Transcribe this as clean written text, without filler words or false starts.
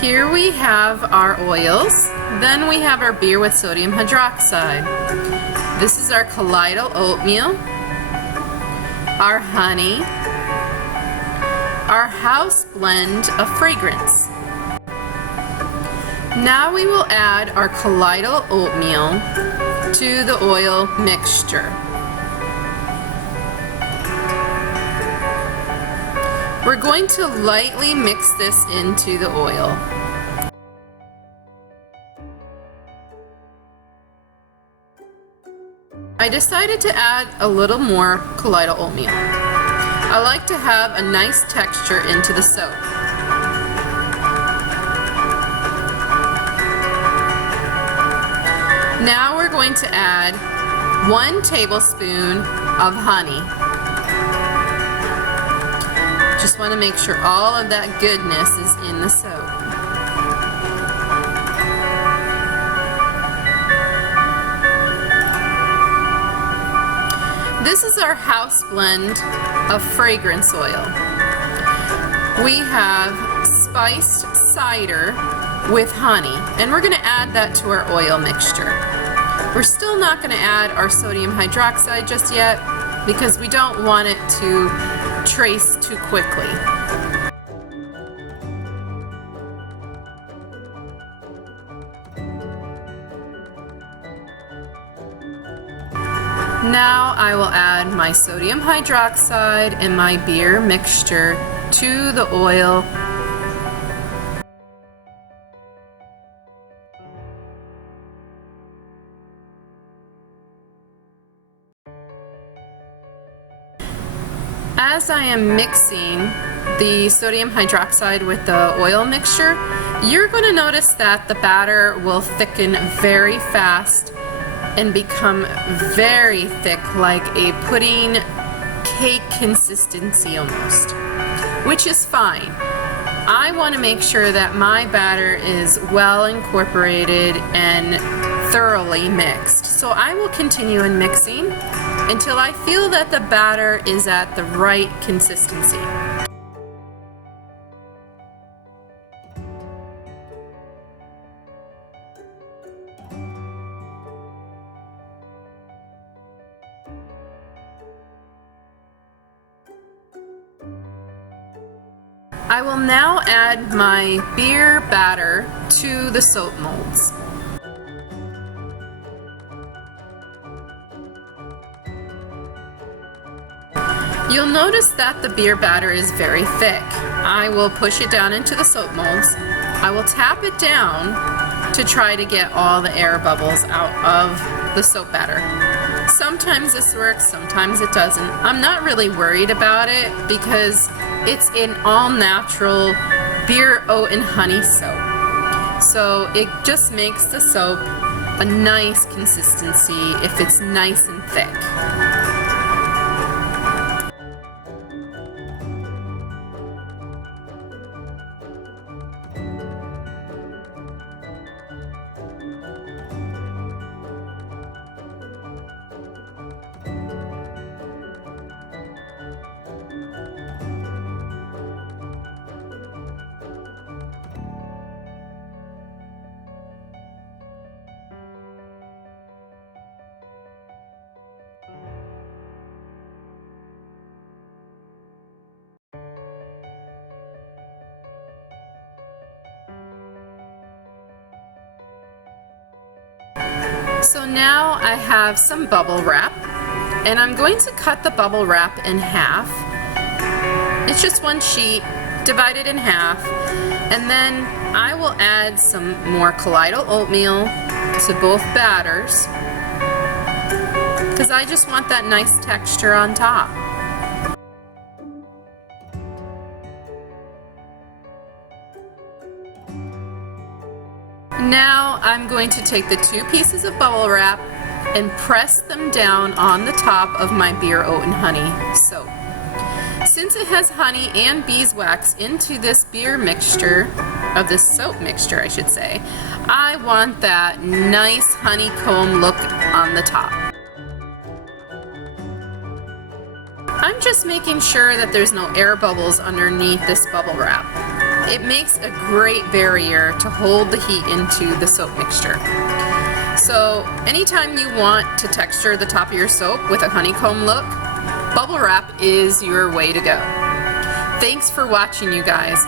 Here we have our oils. Then we have our beer with sodium hydroxide. This is our colloidal oatmeal, our honey, our house blend of fragrance. Now we will add our colloidal oatmeal to the oil mixture. We're going to lightly mix this into the oil. I decided to add a little more colloidal oatmeal. I like to have a nice texture into the soap. Now we're going to add 1 tablespoon of honey. Just want to make sure all of that goodness is in the soap. This is our house blend of fragrance oil. We have spiced cider with honey, and we're going to add that to our oil mixture. We're still not going to add our sodium hydroxide just yet because we don't want it to trace too quickly. Now I will add my sodium hydroxide and my beer mixture to the oil. As I am mixing the sodium hydroxide with the oil mixture, you're going to notice that the batter will thicken very fast and become very thick, like a pudding cake consistency almost, which is fine. I want to make sure that my batter is well incorporated and thoroughly mixed. So I will continue in mixing until I feel that the batter is at the right consistency. I will now add my beer batter to the soap molds. You'll notice that the beer batter is very thick. I will push it down into the soap molds. I will tap it down to try to get all the air bubbles out of the soap batter. Sometimes this works, sometimes it doesn't. I'm not really worried about it because it's an all-natural beer, oat, and honey soap. So it just makes the soap a nice consistency if it's nice and thick. So now I have some bubble wrap, and I'm going to cut the bubble wrap in half. It's just one sheet, divided in half, and then I will add some more colloidal oatmeal to both batters because I just want that nice texture on top. Now I'm going to take the 2 pieces of bubble wrap and press them down on the top of my beer, oat, and honey soap. Since it has honey and beeswax into this beer mixture, of this soap mixture I should say, I want that nice honeycomb look on the top. I'm just making sure that there's no air bubbles underneath this bubble wrap. it makes a great barrier to hold the heat into the soap mixture. So anytime you want to texture the top of your soap with a honeycomb look, bubble wrap is your way to go. Thanks for watching, you guys.